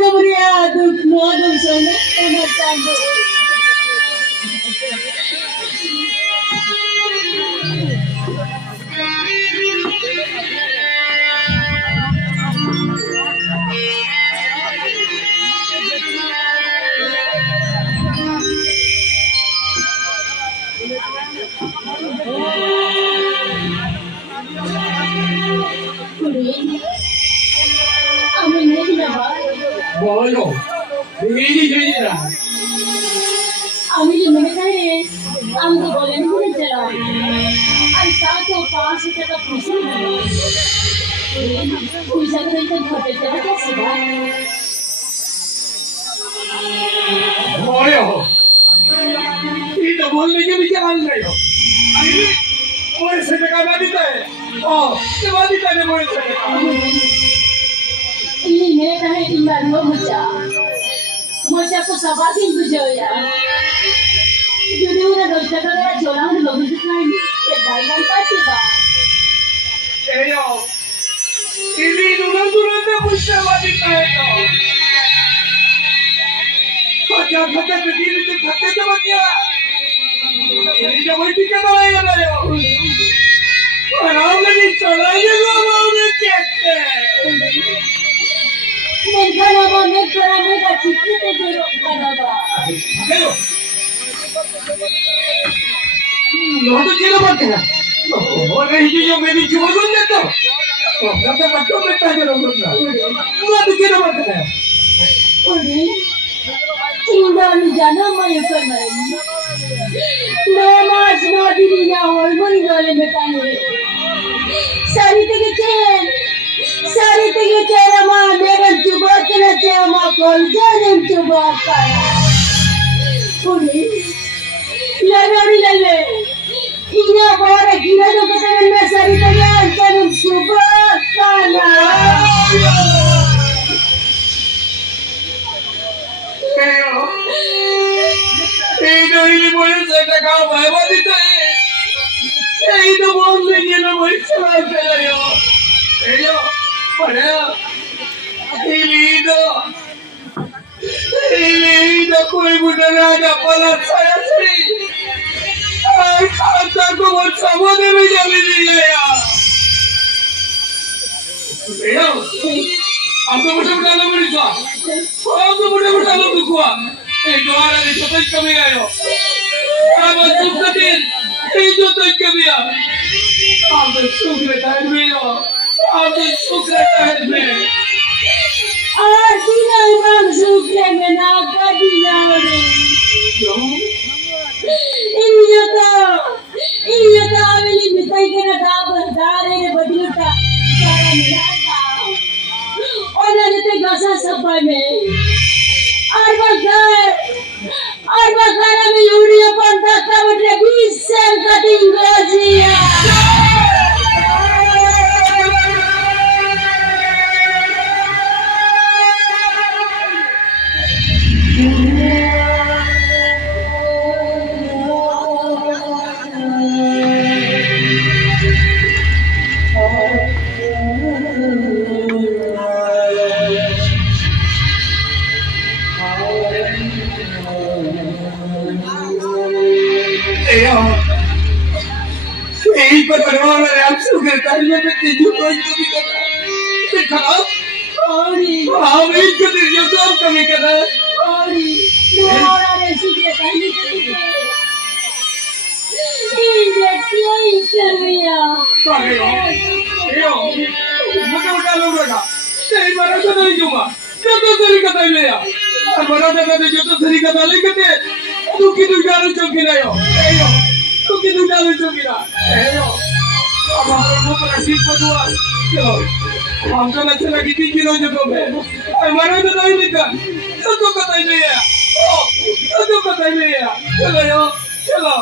Maria, duc modul să nu mă tagă. বলো বেরিয়ে গেছে না আমি যে মনে করে আমি তো বলেন বলেছিলাম আর তাকে 500 টাকা পয়সা দিতে ঘটে চলে গেছে বলো ये तो बोलने के भी क्या हाल नहीं हो अरे मोरे से टका ना देता है ओ ये बात ही करने मोरे से टका ini mereka hai tinggal mocha ko sabatin bujoya jadi udah dosa kagak jolang udah bagus kan ya bayang pasti ba ayo ini durang-durangnya musyah wanita itu khata berdiri di khata coba dia ini dia mau tiga balai ada yo orang lagi caranya gua mau ngecek mereka nama mereka mereka cikgu terjorok kanada ayo lo tuh kira mati ya orang ini yang mesti cuma dulu tu kata macam mereka jalan benda lo tuh kira mati ya tinggal di jana mayu kemarin nama semua dirinya hormon gale betani sari tege cera ma negan coba kena cera ma kol jangan coba kaya puri lele inya bora kira do kata sari tege jangan coba kana ini boleh saya tak kau bawa di sana. Itu boleh ni nak boleh cerai saya yo. Ayo, pada ini dah koi bukan ada palat saya sih. Kata aku buat sama demi jadi dia ya. Ayo, aku mudah-mudahan dalam berusaha. Aku mudah-mudahan dalam berkuah. Doa dari seperti kami ayo. Kamu sukses, itu tu kami ya. Kamu sukses tahun ini, kamu sukses tahun ini. Artinya imam sukses menaga dia ni. Ini tak ambil mitai kena dapat dari berjuta cara menaga. Orang itu gasa sampai me. Arbakar में urea पंथा का मतलब 20 cell cutting Gajiya यही पर परिवार में आप sugar तालियों में तेजू को भी करना है खराब हाँ भाई जो तेजू तो आप कमी करना है नोरा ने सुगर ताली ये कर दिया मुझे उठा लो बेटा सही बात तो नहीं जुमा जो तो सही कथा ले या बड़ा दादा ने जो तो सही कथा ले कहते तू की दुकान चौकी ना यो तू की दुकान चौकी ना अब हम लोग रसीद पर दुआ चलो हम तो अच्छे लगी 3 किलो जो तो मैं हमारा तो नहीं निकल तो कथा ले या तो कथा ले या चलो यो चलो